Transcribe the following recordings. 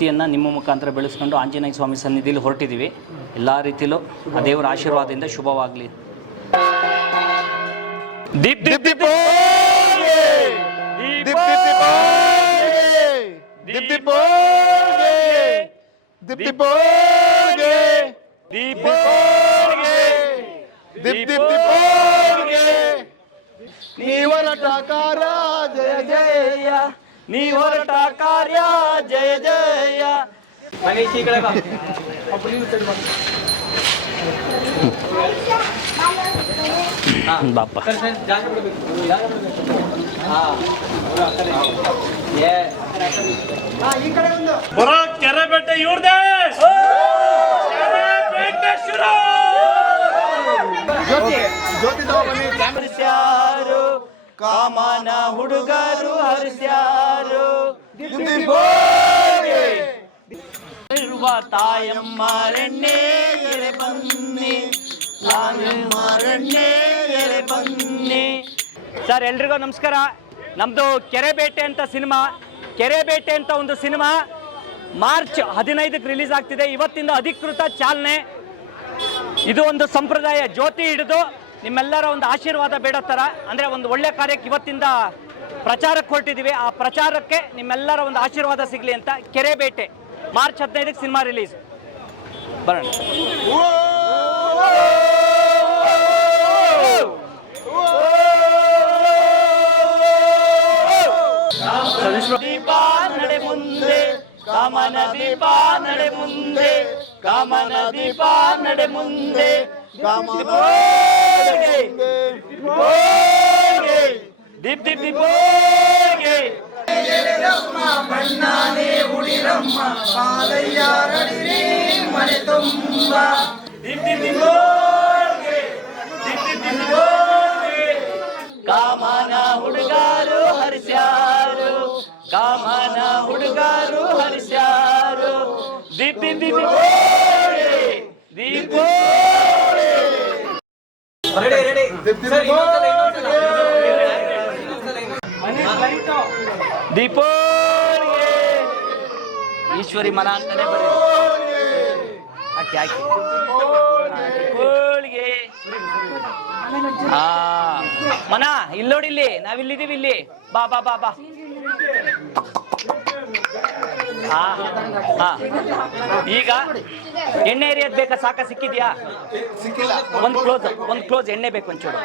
ಜ್ಯೋತಿಯನ್ನು ನಿಮ್ಮ ಮುಖಾಂತರ ಬೆಳೆಸ್ಕೊಂಡು ಆಂಜನೇಯ ಸ್ವಾಮಿ ಸನ್ನಿಧಿಯಲ್ಲಿ ಹೊರಟಿದ್ದೀವಿ. ಎಲ್ಲ ರೀತಿಲೂ ಆ ದೇವರ ಆಶೀರ್ವಾದದಿಂದ ಶುಭವಾಗಲಿ. ದೀಪ್ ದೀಪ್ ದೀಪ್ ನೀವರ ಜಯ ಜಯ! ನೀ ಹೊರಟ ಕಾರ್ಯ ಜಯ ಜಯ. ಬಾಪ ಬರೋ ಕೆರೆ ಬೆಟ್ಟ ಇವ್ರದೇ ಕಾಮನ ಹುಡುಗರು ಹರಿಸ್ಯಾರು. ಸರ್, ಎಲ್ರಿಗೂ ನಮಸ್ಕಾರ. ನಮ್ಮದು ಕೆರೆಬೇಟೆ ಅಂತ ಸಿನಿಮಾ, ಕೆರೆಬೇಟೆ ಅಂತ ಒಂದು ಸಿನಿಮಾ ಮಾರ್ಚ್ ಹದಿನೈದಕ್ಕೆ ರಿಲೀಸ್ ಆಗ್ತಿದೆ. ಇವತ್ತಿಂದ ಅಧಿಕೃತ ಚಾಲನೆ. ಇದು ಒಂದು ಸಂಪ್ರದಾಯ ಜ್ಯೋತಿ ಹಿಡಿದು ನಿಮ್ಮೆಲ್ಲರ ಒಂದು ಆಶೀರ್ವಾದ ಬೇಡ ಥರ ಅಂದರೆ ಒಂದು ಒಳ್ಳೆ ಕಾರ್ಯಕ್ಕೆ ಇವತ್ತಿಂದ ಪ್ರಚಾರಕ್ಕೆ ಹೊರಟಿದ್ದೀವಿ. ಆ ಪ್ರಚಾರಕ್ಕೆ ನಿಮ್ಮೆಲ್ಲರ ಒಂದು ಆಶೀರ್ವಾದ ಸಿಗಲಿ ಅಂತ ಕೆರೆ ಬೇಟೆ ಮಾರ್ಚ್ ಹದಿನೈದಕ್ಕೆ ಸಿನಿಮಾ ರಿಲೀಸ್. ಬರೋಣ. ದೀಪ ನಡೆ ಮುಂದೆ, ಕಾಮನ ದೀಪ ನಡೆ ಮುಂದೆ, ಕಾಮನ ದೀಪ ನಡೆ ಮುಂದೆ ದೀಪ್ ದೀಪ್ ದೀಪೋಳ್ಗೆ. ದೀಪ್ ದೀಪ್ ದೀಪೋಳ್ಗೆ, ದೀಪ್ ದೀಪ್ ದೀಪೋಳ್ಗೆ. ಕಾಮನ ಹುಡುಗಾರು ಹರಿಸ್ಯಾರು ಕಾಮನ ಹುಡುಗಾರು ಹರಿಸ್ಯಾರು ದೀಪ್ ದೀಪ್ ದೀಪ್ ರೆಡಿ ರೆಡಿ dip, ದೀಪೋಳಿಗೆ ಈಶ್ವರಿ ಮನ ಅಂತಾನೆ ಬರೀ. ಹಾಕಿ ಹಾಕಿ ದೀಪೋಳಿಗೆ ಆ ಮನ ಇಲ್ಲಿ ನೋಡಿ ಇಲ್ಲಿ. ನಾವಿಲ್ಲಿದ್ದೀವಿ ಇಲ್ಲಿ. ಬಾ ಬಾ ಬಾ ಬಾ. ಆ, ಆ. ಈಗ ಎಣ್ಣೆ ಎರಿಯೋದ್ ಬೇಕಾ? ಸಾಕ ಸಿಕ್ಕಿದ್ಯಾ? ಸಿಕ್ಕಿಲ್ಲ. ಒಂದ್ ಕ್ಲೋಸ್ ಒಂದ್ ಕ್ಲೋಸ್ ಎಣ್ಣೆ ಬೇಕು ಒಂಚೂರು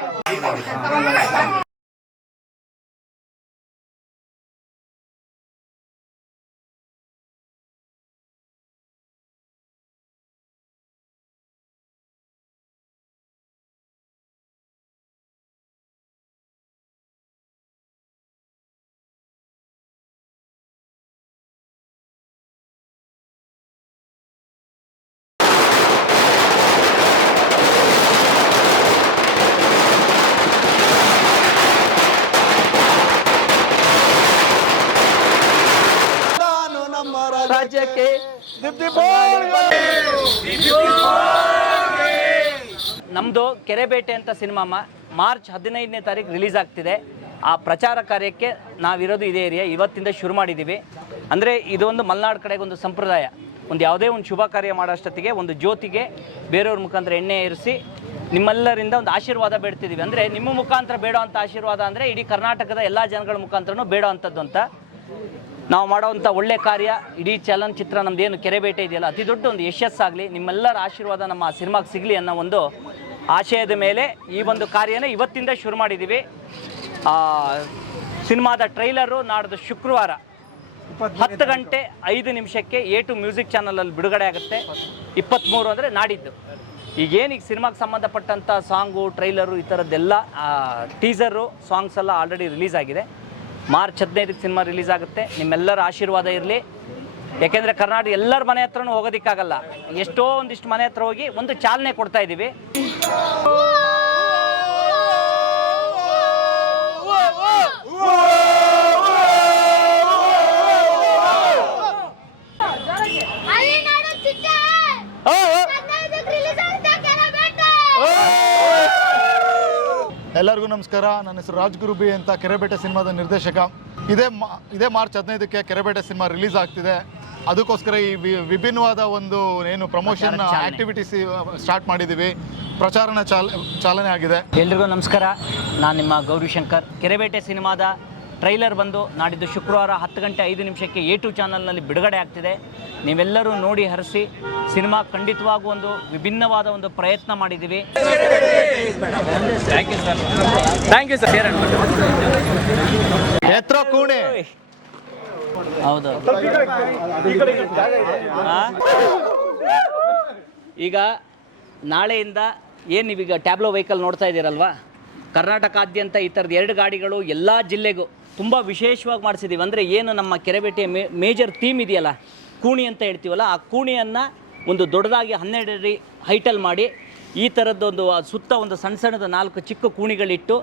ನಾನು ನಮ್ಮ ರಾಜ್ಯಕ್ಕೆ ದೀಪ್ ದೀಪ್ ನಮ್ಮದು ಕೆರೆಬೇಟೆ ಅಂತ ಸಿನಿಮಾ ಮಾರ್ಚ್ ಹದಿನೈದನೇ ತಾರೀಕು ರಿಲೀಸ್ ಆಗ್ತಿದೆ. ಆ ಪ್ರಚಾರ ಕಾರ್ಯಕ್ಕೆ ನಾವಿರೋದು ಇದೇ ಏರಿಯಾ. ಇವತ್ತಿಂದ ಶುರು ಮಾಡಿದ್ದೀವಿ ಅಂದರೆ ಇದೊಂದು ಮಲೆನಾಡು ಕಡೆಗೆ ಒಂದು ಸಂಪ್ರದಾಯ. ಒಂದು ಯಾವುದೇ ಒಂದು ಶುಭ ಕಾರ್ಯ ಮಾಡೋಷ್ಟೊತ್ತಿಗೆ ಒಂದು ಜ್ಯೋತಿಗೆ ಬೇರೆಯವ್ರ ಮುಖಾಂತರ ಎಣ್ಣೆ ಇರಿಸಿ ನಿಮ್ಮೆಲ್ಲರಿಂದ ಒಂದು ಆಶೀರ್ವಾದ ಬೇಡ್ತಿದ್ದೀವಿ ಅಂದರೆ ನಿಮ್ಮ ಮುಖಾಂತರ ಬೇಡೋ ಅಂತ ಆಶೀರ್ವಾದ ಅಂದರೆ ಇಡೀ ಕರ್ನಾಟಕದ ಎಲ್ಲ ಜನಗಳ ಮುಖಾಂತರನೂ ಬೇಡೋ ಅಂಥದ್ದು ಅಂತ. ನಾವು ಮಾಡೋವಂಥ ಒಳ್ಳೆ ಕಾರ್ಯ, ಇಡೀ ಚಲನಚಿತ್ರ ಏನು ಕೆರೆಬೇಟೆ ಇದೆಯಲ್ಲ, ಅತಿ ದೊಡ್ಡ ಒಂದು ಯಶಸ್ಸಾಗಲಿ, ನಿಮ್ಮೆಲ್ಲರ ಆಶೀರ್ವಾದ ನಮ್ಮ ಸಿನಿಮಾಗೆ ಸಿಗಲಿ ಅನ್ನೋ ಒಂದು ಆಶಯದ ಮೇಲೆ ಈ ಒಂದು ಕಾರ್ಯನೇ ಇವತ್ತಿಂದ ಶುರು ಮಾಡಿದ್ದೀವಿ. ಸಿನಿಮಾದ ಟ್ರೈಲರು ನಾಡ್ದು ಶುಕ್ರವಾರ ಹತ್ತು ಗಂಟೆ ಐದು ನಿಮಿಷಕ್ಕೆ ಎ ಟು ಮ್ಯೂಸಿಕ್ ಚಾನಲಲ್ಲಿ ಬಿಡುಗಡೆ ಆಗುತ್ತೆ. ಇಪ್ಪತ್ತ್ಮೂರು ಅಂದರೆ ನಾಡಿದ್ದು. ಈಗೇನು ಈಗ ಸಿನಿಮಾಗೆ ಸಂಬಂಧಪಟ್ಟಂಥ ಸಾಂಗು, ಟ್ರೈಲರು ಈ ಥರದ್ದೆಲ್ಲ ಟೀಸರು ಸಾಂಗ್ಸ್ ಎಲ್ಲ ಆಲ್ರೆಡಿ ರಿಲೀಸ್ ಆಗಿದೆ. ಮಾರ್ಚ್ ಹದಿನೈದಕ್ಕೆ ಸಿನಿಮಾ ರಿಲೀಸ್ ಆಗುತ್ತೆ. ನಿಮ್ಮೆಲ್ಲರ ಆಶೀರ್ವಾದ ಇರಲಿ. ಯಾಕೆಂದರೆ ಕರ್ನಾಟಕ ಎಲ್ಲರ ಮನೆ ಹತ್ರನೂ ಹೋಗೋದಕ್ಕಾಗಲ್ಲ. ಎಷ್ಟೋ ಒಂದಿಷ್ಟು ಮನೆ ಹತ್ರ ಹೋಗಿ ಒಂದು ಚಾಲನೆ ಕೊಡ್ತಾ ಇದ್ದೀವಿ ಅಲೆನಾಡು ಚಿಟ್ಟೆ ಓ, ಓ, ಹದಿನೈದಕ್ಕೆ ರಿಲೀಸ್ ಆಗುತ್ತೆ ಕೆರೆಬೇಟೆ ಓ. ಎಲ್ಲರಿಗೂ ನಮಸ್ಕಾರ. ನನ್ನ ಹೆಸರು ರಾಜ್ಗುರು ಬಿ ಅಂತ ಕೆರೆಬೇಟೆ ಸಿನಿಮಾದ ನಿರ್ದೇಶಕ. ಇದೇ ಮಾ ಇದೇ ಮಾರ್ಚ್ ಹದಿನೈದಕ್ಕೆ ಕೆರೆಬೇಟೆ ಸಿನಿಮಾ ರಿಲೀಸ್ ಆಗ್ತಿದೆ. ಅದಕ್ಕೋಸ್ಕರ ಈ ವಿ- ವಿಭಿನ್ನವಾದ ಒಂದು ಏನು ಪ್ರಮೋಷನ್ ಆಕ್ಟಿವಿಟೀಸ್ ಸ್ಟಾರ್ಟ್ ಮಾಡಿದ್ದೀವಿ ಪ್ರಚಾರನ ಚಾಲ ಚಾಲನೆ ಆಗಿದೆ. ಎಲ್ರಿಗೂ ನಮಸ್ಕಾರ. ನಾನು ನಿಮ್ಮ ಗೌರಿಶಂಕರ್. ಕೆರೆಬೇಟೆ ಸಿನಿಮಾದ ಟ್ರೈಲರ್ ಬಂದು ನಾಡಿದ್ದು ಶುಕ್ರವಾರ ಹತ್ತು ಗಂಟೆ ಐದು ನಿಮಿಷಕ್ಕೆ ಎ ಟು ಚಾನಲ್ನಲ್ಲಿ ಬಿಡುಗಡೆ ಆಗ್ತಿದೆ. ನೀವೆಲ್ಲರೂ ನೋಡಿ ಹರಿಸಿ ಸಿನಿಮಾ ಖಂಡಿತವಾಗೂ ಒಂದು ವಿಭಿನ್ನವಾದ ಒಂದು ಪ್ರಯತ್ನ ಮಾಡಿದ್ದೀವಿ. ಥ್ಯಾಂಕ್ ಯು ಸರ್ ಎತ್ರ ಕೋಣೆ. ಹೌದು. ಈಗ ನಾಳೆಯಿಂದ ಏನು ನೀವೀಗ ಟ್ಯಾಬ್ಲೋ ವೆಹಿಕಲ್ ನೋಡ್ತಾ ಇದ್ದೀರಲ್ವಾ? ಕರ್ನಾಟಕಾದ್ಯಂತ ಈ ಥರದ ಎರಡು ಗಾಡಿಗಳು ಎಲ್ಲ ಜಿಲ್ಲೆಗೂ ತುಂಬ ವಿಶೇಷವಾಗಿ ಮಾಡಿಸಿದ್ದೀವಿ ಅಂದರೆ ಏನು ನಮ್ಮ ಕೆರೆಬೇಟೆಯ ಮೇ ಮೇಜರ್ ಥೀಮ್ ಇದೆಯಲ್ಲ ಕೂಣಿ ಅಂತ ಹೇಳ್ತೀವಲ್ಲ ಆ ಕೂಣಿಯನ್ನು ಒಂದು ದೊಡ್ಡದಾಗಿ ಹನ್ನೆರಡು ಅಡಿ ಹೈಟಲ್ಲಿ ಮಾಡಿ ಈ ಥರದ್ದೊಂದು ಸುತ್ತ ಒಂದು ಸಣ್ಣ ಸಣ್ಣದ ನಾಲ್ಕು ಚಿಕ್ಕ ಕೂಣಿಗಳಿಟ್ಟು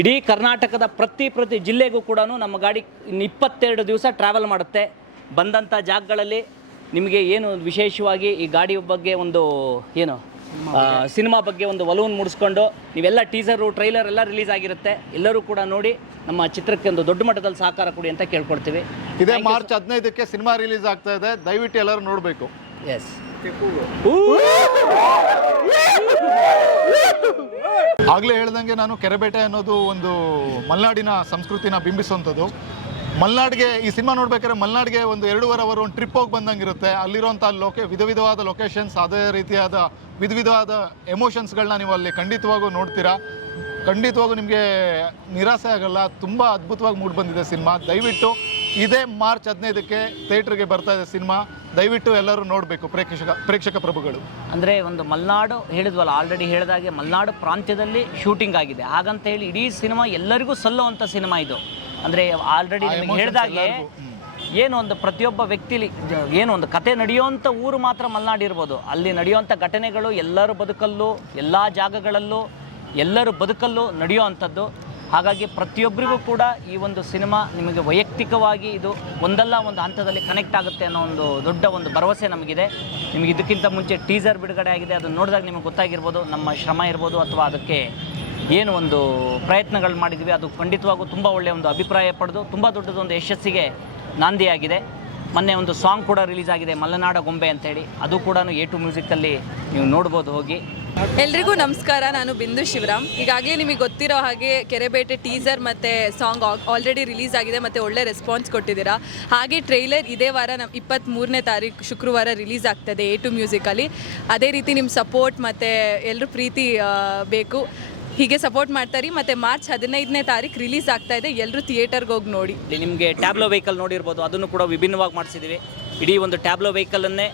ಇಡೀ ಕರ್ನಾಟಕದ ಪ್ರತಿ ಪ್ರತಿ ಜಿಲ್ಲೆಗೂ ಕೂಡ ನಮ್ಮ ಗಾಡಿ ಇನ್ನು ಇಪ್ಪತ್ತೆರಡು ದಿವಸ ಟ್ರಾವೆಲ್ ಮಾಡುತ್ತೆ. ಬಂದಂಥ ಜಾಗಗಳಲ್ಲಿ ನಿಮಗೆ ಏನು ವಿಶೇಷವಾಗಿ ಈ ಗಾಡಿ ಬಗ್ಗೆ ಒಂದು ಏನು ಸಿನಿಮಾ ಬಗ್ಗೆ. ಒಂದು ಒಲವನ್ನು ಮೂಡಿಸ್ಕೊಂಡು ನೀವೆಲ್ಲ ಟೀಸರು ಟ್ರೈಲರ್ ಎಲ್ಲ ರಿಲೀಸ್ ಆಗಿರುತ್ತೆ. ಎಲ್ಲರೂ ಕೂಡ ನೋಡಿ ನಮ್ಮ ಚಿತ್ರಕ್ಕೆ ಒಂದು ದೊಡ್ಡ ಮಟ್ಟದಲ್ಲಿ ಸಹಕಾರ ಕೊಡಿ ಅಂತ ಕೇಳ್ಕೊಡ್ತೀವಿ ಇದೇ ಮಾರ್ಚ್ ಹದಿನೈದಕ್ಕೆ ಸಿನಿಮಾ ರಿಲೀಸ್ ಆಗ್ತಾ ಇದೆ. ದಯವಿಟ್ಟು ಎಲ್ಲರೂ ನೋಡಬೇಕು. ಎಸ್ ಆಗಲೇ ಹೇಳ್ದಂಗೆ ನಾನು ಕೆರೆಬೇಟೆ ಅನ್ನೋದು ಒಂದು ಮಲೆನಾಡಿನ ಸಂಸ್ಕೃತಿನ ಬಿಂಬಿಸುವಂಥದ್ದು. ಮಲೆನಾಡಿಗೆ ಈ ಸಿನಿಮಾ ನೋಡ್ಬೇಕಾದ್ರೆ ಮಲೆನಾಡಿಗೆ ಒಂದು ಎರಡೂವರೆ ಅವರ್ ಒಂದು ಟ್ರಿಪ್ ಹೋಗಿ ಬಂದಂಗಿರುತ್ತೆ. ಅಲ್ಲಿರುವಂಥ ಲೊಕೆ ವಿಧ ವಿಧವಾದ ಲೊಕೇಶನ್ಸ್ ಅದೇ ರೀತಿಯಾದ ವಿಧ ವಿಧವಾದ ಎಮೋಷನ್ಸ್ಗಳನ್ನ ನೀವು ಅಲ್ಲಿ ಖಂಡಿತವಾಗೂ ನೋಡ್ತೀರಾ. ಖಂಡಿತವಾಗೂ ನಿಮಗೆ ನಿರಾಸೆ ಆಗಲ್ಲ ತುಂಬ ಅದ್ಭುತವಾಗಿ ಮೂಡ್ ಬಂದಿದೆ ಸಿನಿಮಾ. ದಯವಿಟ್ಟು ಇದೇ ಮಾರ್ಚ್ ಹದಿನೈದಕ್ಕೆ ಥಿಯೇಟ್ರಿಗೆ ಬರ್ತಾ ಇದೆ ಸಿನಿಮಾ. ದಯವಿಟ್ಟು ಎಲ್ಲರೂ ನೋಡಬೇಕು ಪ್ರೇಕ್ಷಕ ಪ್ರೇಕ್ಷಕ ಪ್ರಭುಗಳು. ಅಂದರೆ ಒಂದು ಮಲೆನಾಡು ಹೇಳಿದ್ವಲ್ಲ ಆಲ್ರೆಡಿ ಹೇಳಿದಾಗೆ ಮಲೆನಾಡು ಪ್ರಾಂತ್ಯದಲ್ಲಿ ಶೂಟಿಂಗ್ ಆಗಿದೆ. ಹಾಗಂತ ಹೇಳಿ ಇಡೀ ಸಿನಿಮಾ ಎಲ್ಲರಿಗೂ ಸಲ್ಲುವಂಥ ಸಿನಿಮಾ ಇದು. ಅಂದರೆ ಆಲ್ರೆಡಿ ನಿಮಗೆ ಹೇಳಿದಾಗೆ ಏನು ಒಂದು ಪ್ರತಿಯೊಬ್ಬ ವ್ಯಕ್ತಿಲಿ ಏನು ಒಂದು ಕತೆ ನಡೆಯುವಂಥ ಊರು ಮಾತ್ರ ಮಲ್ನಾಡಿರ್ಬೋದು ಅಲ್ಲಿ ನಡೆಯುವಂಥ ಘಟನೆಗಳು ಎಲ್ಲರ ಬದುಕಲ್ಲೂ ಎಲ್ಲ ಜಾಗಗಳಲ್ಲೂ ಎಲ್ಲರ ಬದುಕಲ್ಲೂ ನಡೆಯುವಂಥದ್ದು ಹಾಗಾಗಿ ಪ್ರತಿಯೊಬ್ಬರಿಗೂ ಕೂಡ ಈ ಒಂದು ಸಿನಿಮಾ ನಿಮಗೆ ವೈಯಕ್ತಿಕವಾಗಿ ಇದು ಒಂದಲ್ಲ ಒಂದು ಹಂತದಲ್ಲಿ ಕನೆಕ್ಟ್ ಆಗುತ್ತೆ ಅನ್ನೋ ಒಂದು ದೊಡ್ಡ ಒಂದು ಭರವಸೆ ನಮಗಿದೆ. ನಿಮಗೆ ಇದಕ್ಕಿಂತ ಮುಂಚೆ ಟೀಸರ್ ಬಿಡುಗಡೆ ಆಗಿದೆ. ಅದನ್ನು ನೋಡಿದಾಗ ನಿಮಗೆ ಗೊತ್ತಾಗಿರ್ಬೋದು, ನಮ್ಮ ಶ್ರಮ ಇರ್ಬೋದು ಅಥವಾ ಅದಕ್ಕೆ ಏನು ಒಂದು ಪ್ರಯತ್ನಗಳು ಮಾಡಿದ್ವಿ. ಅದು ಖಂಡಿತವಾಗೂ ತುಂಬ ಒಳ್ಳೆಯ ಒಂದು ಅಭಿಪ್ರಾಯ ಪಡೆದು ತುಂಬ ದೊಡ್ಡದೊಂದು ಯಶಸ್ಸಿಗೆ ನಾಂದಿಯಾಗಿದೆ. ಮೊನ್ನೆ ಒಂದು ಸಾಂಗ್ ಕೂಡ ರಿಲೀಸ್ ಆಗಿದೆ, ಮಲೆನಾಡ ಗೊಂಬೆ ಅಂತೇಳಿ. ಅದು ಕೂಡ ಎ ಟು ಮ್ಯೂಸಿಕಲ್ಲಿ ನೀವು ನೋಡ್ಬೋದು ಹೋಗಿ. ಎಲ್ರಿಗೂ ನಮಸ್ಕಾರ, ನಾನು ಬಿಂದು ಶಿವರಾಮ್. ಈಗಾಗಲೇ ನಿಮಗೆ ಗೊತ್ತಿರೋ ಹಾಗೆ ಕೆರೆಬೇಟೆ ಟೀಸರ್ ಮತ್ತು ಸಾಂಗ್ ಆಲ್ರೆಡಿ ರಿಲೀಸ್ ಆಗಿದೆ ಮತ್ತು ಒಳ್ಳೆ ರೆಸ್ಪಾನ್ಸ್ ಕೊಟ್ಟಿದ್ದೀರಾ. ಹಾಗೆ ಟ್ರೈಲರ್ ಇದೇ ವಾರ ನಮ್ಮ ಇಪ್ಪತ್ತ್ಮೂರನೇ ತಾರೀಕು ಶುಕ್ರವಾರ ರಿಲೀಸ್ ಆಗ್ತದೆ ಎ ಟು ಮ್ಯೂಸಿಕಲ್ಲಿ ಅದೇ ರೀತಿ ನಿಮ್ಮ ಸಪೋರ್ಟ್ ಮತ್ತು ಎಲ್ಲರೂ ಪ್ರೀತಿ ಬೇಕು. ಹೀಗೆ ಸಪೋರ್ಟ್ ಮಾಡ್ತಾರೆ ಮತ್ತು ಮಾರ್ಚ್ ಹದಿನೈದನೇ ತಾರೀಕು ರಿಲೀಸ್ ಆಗ್ತಾ ಇದೆ. ಎಲ್ಲರೂ ಥಿಯೇಟರ್ಗೆ ಹೋಗಿ ನೋಡಿ. ನಿಮಗೆ ಟ್ಯಾಬ್ಲೋ ವೆಹಿಕಲ್ ನೋಡಿರ್ಬೋದು. ಅದನ್ನು ಕೂಡ ವಿಭಿನ್ನವಾಗಿ ಮಾಡಿಸಿದ್ದೀವಿ. ಇಡೀ ಒಂದು ಟ್ಯಾಬ್ಲೋ ವೆಹಿಕಲನ್ನೇ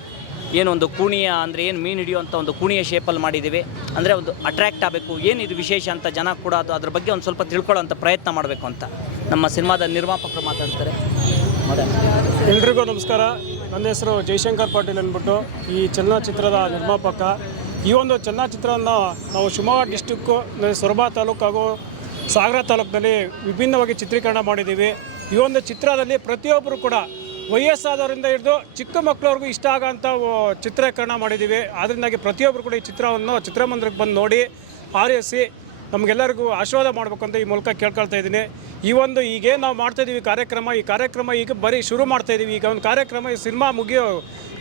ಏನು ಒಂದು ಕೂಣಿಯ ಅಂದರೆ ಏನು ಮೀನು ಹಿಡಿಯುವಂಥ ಒಂದು ಕೂಣಿಯ ಶೇಪಲ್ಲಿ ಮಾಡಿದ್ದೀವಿ. ಅಂದರೆ ಒಂದು ಅಟ್ರ್ಯಾಕ್ಟ್ ಆಗಬೇಕು. ಏನು ಇದು ವಿಶೇಷ ಅಂತ ಜನ ಕೂಡ ಅದು ಅದ್ರ ಬಗ್ಗೆ ಒಂದು ಸ್ವಲ್ಪ ತಿಳ್ಕೊಳ್ಳೋಂಥ ಪ್ರಯತ್ನ ಮಾಡಬೇಕು ಅಂತ ನಮ್ಮ ಸಿನಿಮಾದ ನಿರ್ಮಾಪಕರು ಮಾತಾಡ್ತಾರೆ. ಎಲ್ರಿಗೂ ನಮಸ್ಕಾರ. ನನ್ನ ಹೆಸರು ಜಯಶಂಕರ್ ಪಾಟೀಲ್ ಅಂದ್ಬಿಟ್ಟು ಈ ಚಲನಚಿತ್ರದ ನಿರ್ಮಾಪಕ. ಈ ಒಂದು ಚಲನಚಿತ್ರವನ್ನು ನಾವು ಶಿವಮೊಗ್ಗ ಡಿಸ್ಟಿಕ್ಕು ಸೊರಬ ತಾಲೂಕು ಹಾಗೂ ಸಾಗರ ತಾಲೂಕಿನಲ್ಲಿ ವಿಭಿನ್ನವಾಗಿ ಚಿತ್ರೀಕರಣ ಮಾಡಿದ್ದೀವಿ. ಈ ಒಂದು ಚಿತ್ರದಲ್ಲಿ ಪ್ರತಿಯೊಬ್ಬರು ಕೂಡ ವಯಸ್ಸಾದವರಿಂದ ಹಿಡಿದು ಚಿಕ್ಕ ಮಕ್ಕಳವ್ರಿಗೂ ಇಷ್ಟ ಆಗೋಂಥ ಚಿತ್ರೀಕರಣ ಮಾಡಿದ್ದೀವಿ. ಅದರಿಂದಾಗಿ ಪ್ರತಿಯೊಬ್ಬರು ಕೂಡ ಈ ಚಿತ್ರವನ್ನು, ಚಿತ್ರಮಂದಿರಕ್ಕೆ ಬಂದು ನೋಡಿ ಆರಿಸಿ ನಮಗೆಲ್ಲರಿಗೂ ಆಶೀರ್ವಾದ ಅಂತ ಈ ಮೂಲಕ ಕೇಳ್ಕೊಳ್ತಾ ಇದ್ದೀನಿ. ಈ ಒಂದು ಈಗೇನು ನಾವು ಮಾಡ್ತಾ ಇದೀವಿ ಕಾರ್ಯಕ್ರಮ. ಈ ಕಾರ್ಯಕ್ರಮ ಈಗ ಬರೀ ಶುರು ಮಾಡ್ತಾ ಇದೀವಿ ಈಗ ಒಂದು ಕಾರ್ಯಕ್ರಮ, ಈ ಸಿನಿಮಾ ಮುಗಿಯೋ,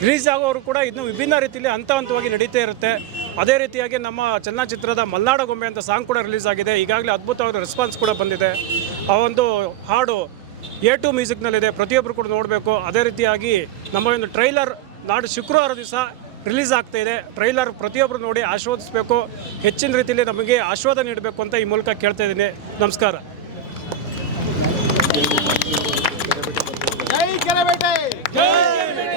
ರಿಲೀಸ್ ಆಗೋರು ಕೂಡ ಇದನ್ನು ವಿಭಿನ್ನ ರೀತಿಯಲ್ಲಿ ಹಂತ ಹಂತವಾಗಿ ನಡೀತಾ ಇರುತ್ತೆ. ಅದೇ ರೀತಿಯಾಗಿ ನಮ್ಮ ಚಲನಚಿತ್ರದ ಮಲ್ನಾಡ ಗೊಂಬೆ ಅಂತ ಸಾಂಗ್ ಕೂಡ ರಿಲೀಸ್ ಆಗಿದೆ. ಈಗಾಗಲೇ ಅದ್ಭುತವಾದ ರೆಸ್ಪಾನ್ಸ್ ಕೂಡ ಬಂದಿದೆ. ಆ ಒಂದು ಹಾಡು ಎ ಟು ಮ್ಯೂಸಿಕ್ನಲ್ಲಿದೆ ಪ್ರತಿಯೊಬ್ಬರು ಕೂಡ ನೋಡಬೇಕು. ಅದೇ ರೀತಿಯಾಗಿ ನಮ್ಮ ಒಂದು ಟ್ರೈಲರ್ ನಾಡು ಶುಕ್ರವಾರ ದಿವಸ ರಿಲೀಸ್ ಆಗ್ತಾ ಇದೆ. ಟ್ರೈಲರ್ ಪ್ರತಿಯೊಬ್ಬರು ನೋಡಿ ಆಶೀರ್ವದಿಸಬೇಕು ಹೆಚ್ಚಿನ ರೀತಿಯಲ್ಲಿ ನಮಗೆ ಆಶ್ವಾದ ನೀಡಬೇಕು ಅಂತ ಈ ಮೂಲಕ ಕೇಳ್ತಾ ಇದ್ದೀನಿ. ನಮಸ್ಕಾರ. ಜೈ ಕೆರೆಬೇಟೆ ಜೈ